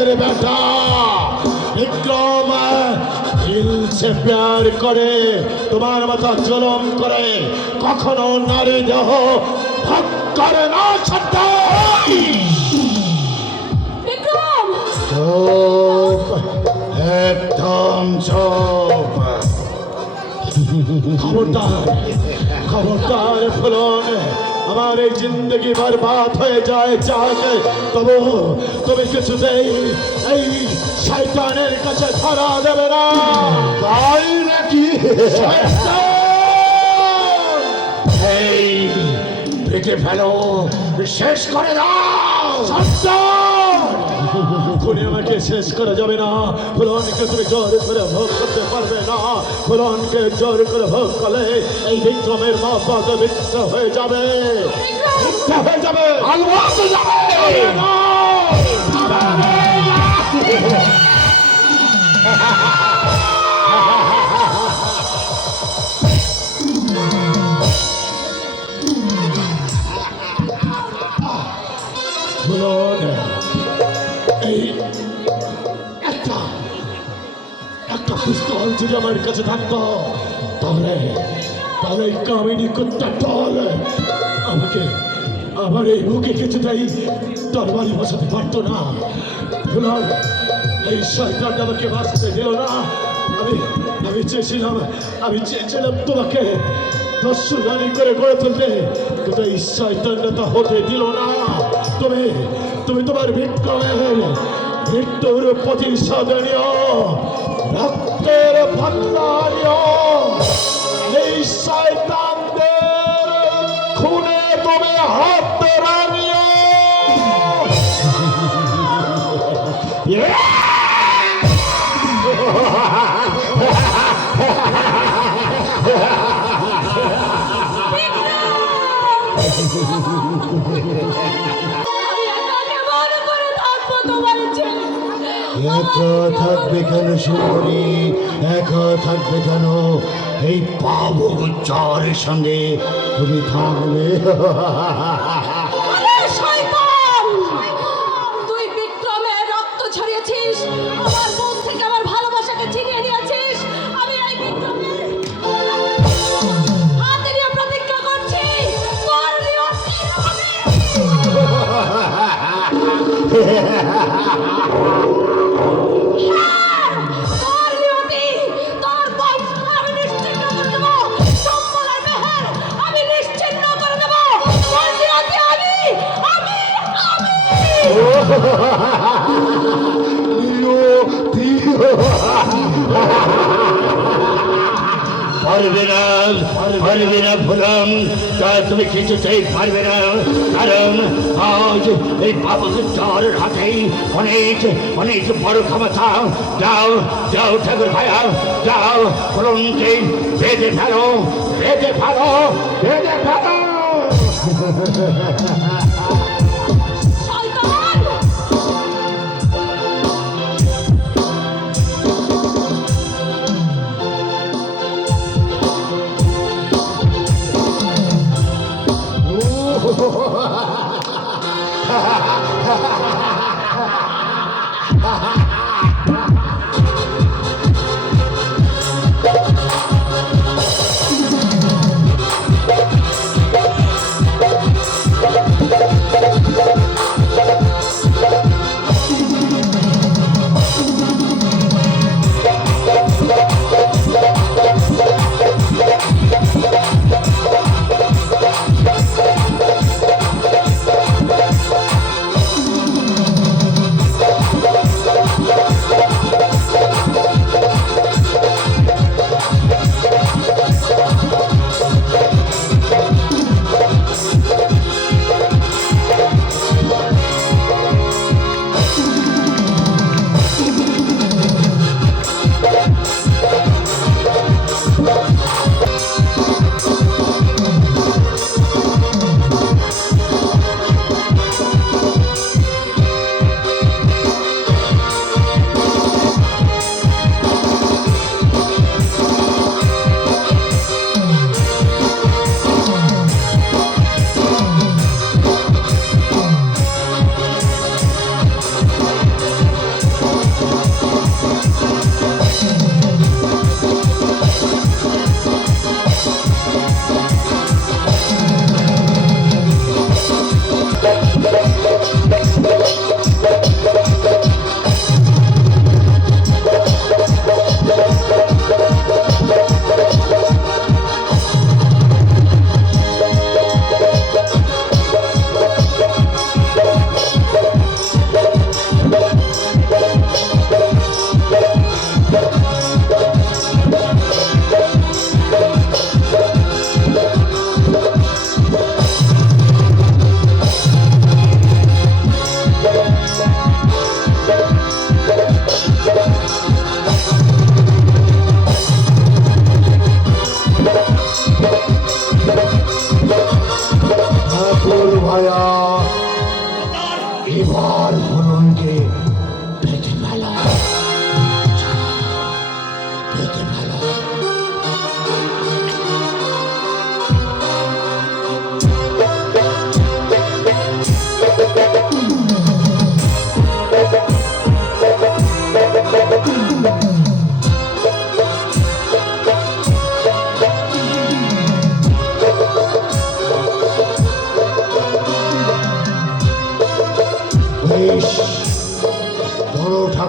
বিক্রমের বেটা বিক্রম দিল সে প্যার করে, তোমার মাথা জলম করে, কখনো নারী দেহ ভাগ করে না। বিক্রম চুপ, একদম চুপ। খবরদার খবরদার ফুলন, আমার এই জিন্দগি বরবাদ হয়ে যায় চাকে, তবু তুমি কিছুতেই এই শয়তানের কাছে ধরা দেবে না। তাই নাকি? এই পেটে ফেলো, শেষ করে দাও। তুমি আমাকে শেষ করা যাবে না। ফুলনকে তুমি জোর করে ভোগ করতে পারবে না। ফুলনকে জোর করে ভোগ করলে এই বিক্রমের মা পদ বিক্র হয়ে যাবে, মিথ্যা হয়ে যাবে, আলবাত যাবে না। ফুলন, এই একটা পিস্তল যদি আমার কাছে থাকতো, তাহলে তাহলে এই কামিনী কুত্তা দল আমাকে আমার এই বুকে কিছুতেই তরবারি বসাতে পারতো না। ফুলন, এই শয়তান আমাকে বাঁচতে দিল না। আমি চেয়েছিলাম তোমাকে দস্যু রানী করে গড়ে তুলতে, কিন্তু এই শয়তানটা তা হতে দিল না। তুমি তোমার বিক্রমের মৃত্যুর প্রতিশোধ নিও, রক্তের বদলা নিও। এই শয়তানদের খুনে তুমি হাত রানিও। একা থাকবে কেন সুন্দরী, একা থাকবে কেন? এই পাবো জ্বরের সঙ্গে তুমি থাকবে। তুই বিক্রমের রক্ত ছড়িয়েছিস, আমার মন থেকে আমার ভালোবাসাকে ছিনিয়ে নিয়েছিস। আমি এই বিক্রমের হাতে নিয়ে প্রতিজ্ঞা করছি, তোর নিয়তি তোর বংশ আমি নিশ্চিন্ন করে দেবো, সম্পদের মেহের আমি নিশ্চিন্ন করে দেবো। তোর নিয়তি আমি পারবে না ফুলন, তা তুমি কিছুতেই পারবে না। কারণ আজ এই বাবুকে জ্বরের হাতেই অনেক অনেক বড় ক্ষমতা। যাও যাও ঠাকুর ভাইয়া, যাও ফুলনকে বেঁধে ফেলো, বেঁধে ফেলো, বেঁধে ফেলো।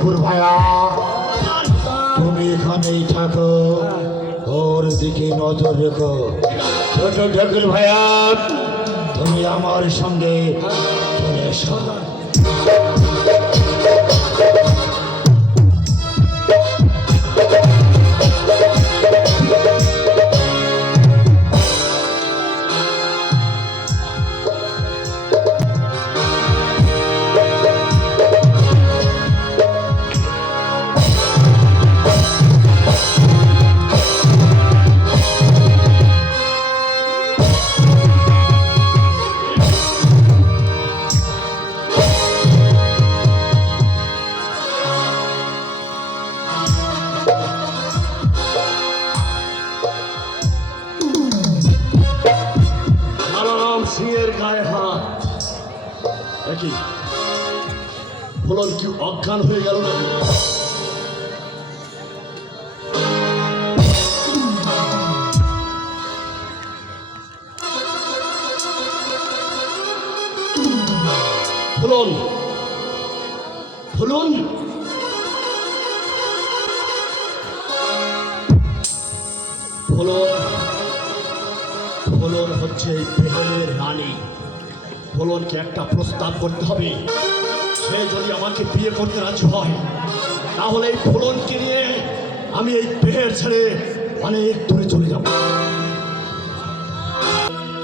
ঠাকুর ভাইয়া তুমি এখানেই থাকো, ওর দিকে নজর রেখো। ছোট ঠাকুর ভাইয়া, তুমি আমার সঙ্গে চলে এসো। রাম সিংয়ের গায়ে হাত, একই ফুলন কি অজ্ঞান হয়ে গেল না? ফুলন, ফুলন, ফুলন, ফুলন হচ্ছে বেহেলের রানী। ফুলনকে একটা প্রস্তাব করতে হবে। সে যদি আমাকে বিয়ে করতে রাজি হয়, তাহলে এই ফুলনকে নিয়ে আমি এই বেহের ছেড়ে অনেক দূরে চলে যাব।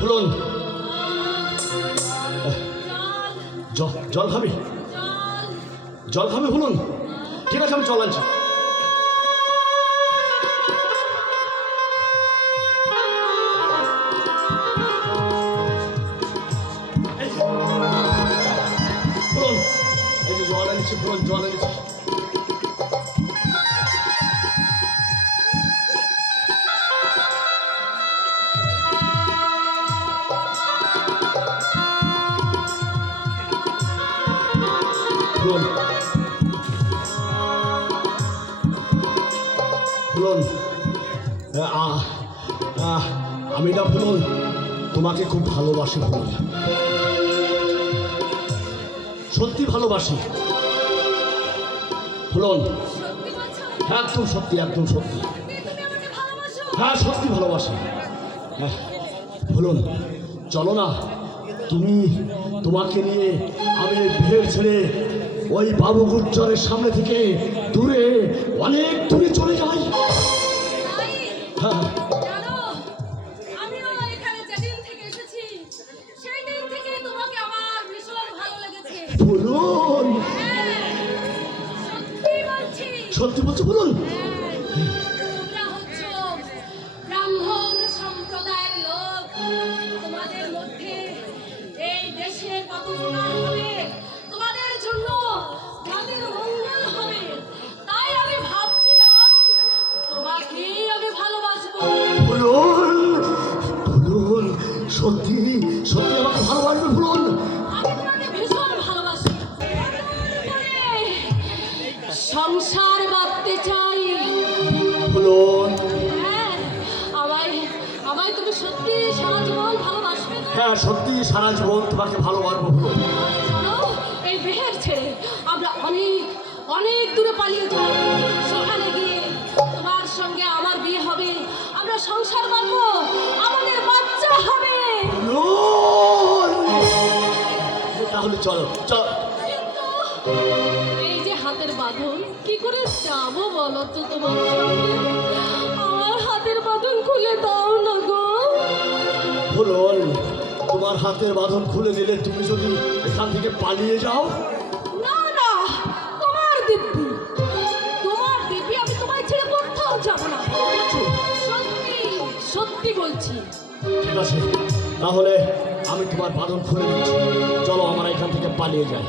ফুলন, জল খাবি? জল খাবি ফুলন? ঠিক আছে, আমি জল আনছি। ফুলন, এই যে জল আনিছি ফুলন, জল আনিছি। ফুলন, ফুলন, আমি না ফুলন তোমাকে খুব ভালোবাসি ফুলন, সত্যি ভালোবাসি ফুলন। হ্যাঁ, একদম সত্যি, একদম সত্যি। হ্যাঁ, সত্যি ভালোবাসি। হ্যাঁ ফুলন, চলো না, তোমাকে নিয়ে আমি বিয়ের ছেড়ে ওই বাবু গুজ্জরের সামনে থেকে দূরে, অনেক দূরে চলে যাই। হ্যাঁ, জানো, আমিও এখানে যেদিন থেকে এসেছি, সেই দিন থেকে তোমাকে আমার ভীষণ ভালো লেগেছে। ফুলন, হ্যাঁ, সত্যি বলছি। সত্যি বলছো ফুলন? তোমরা হচ্ছো ব্রাহ্মণ সম্প্রদায়ের লোক। তোমাদের মধ্যে এই দেশের কত উন্নয়ন হবে, তোমাদের জন্য জাতির মঙ্গল হবে। তাই আমি ভাবছিলাম তোমাকেই আমি ভালোবাসবো। ফুলন, ফুলন, সত্যি সত্যি আমাকে ভালোবাসবে ফুলন? আমি তোমাকে ভীষণ ভালোবাসি। সংসার বাঁধতে চাই। ফুলন, হ্যাঁ, আমায় আমায় তুমি সত্যি সারা জীবন ভালোবাসবে না? হ্যাঁ সত্যি সারা জীবন তোমাকে ভালোবাসবো ফুলন। চলো, এই বেহের ছেড়ে আমরা অনেক অনেক দূরে পালিয়ে যাব। সেখানে গিয়ে তোমার সঙ্গে আমার বিয়ে হবে, আমরা সংসার বাঁধবো, আমাদের বাচ্চা হবে। ফুলন, তাহলে চলো চল। কিন্তু এই যে হাতের বাঁধন, কি করে যাবো বলো তো তোমার সঙ্গে? আমার হাতের বাঁধন খুলে দাও না গো। ফুলন, তোমার হাতের বাঁধন খুলে দিলে তুমি যদি এখান থেকে পালিয়ে যাও? না না, তোমার দিব্যি, তোমার দিব্যি, আমি তোমায় ছেড়ে কোথাও যাবো না। সত্যি সত্যি বলছি। ঠিক আছে, তাহলে আমি তোমার বাঁধন খুলে দিচ্ছি। চলো, আমরা এখান থেকে পালিয়ে যাই,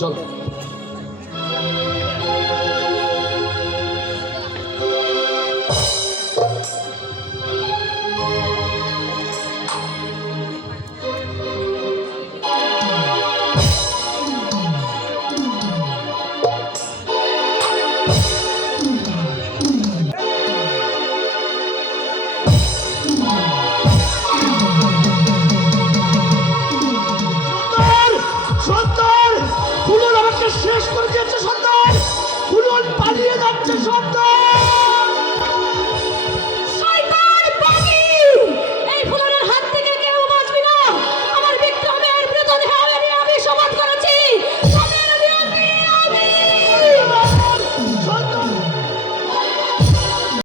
চলো।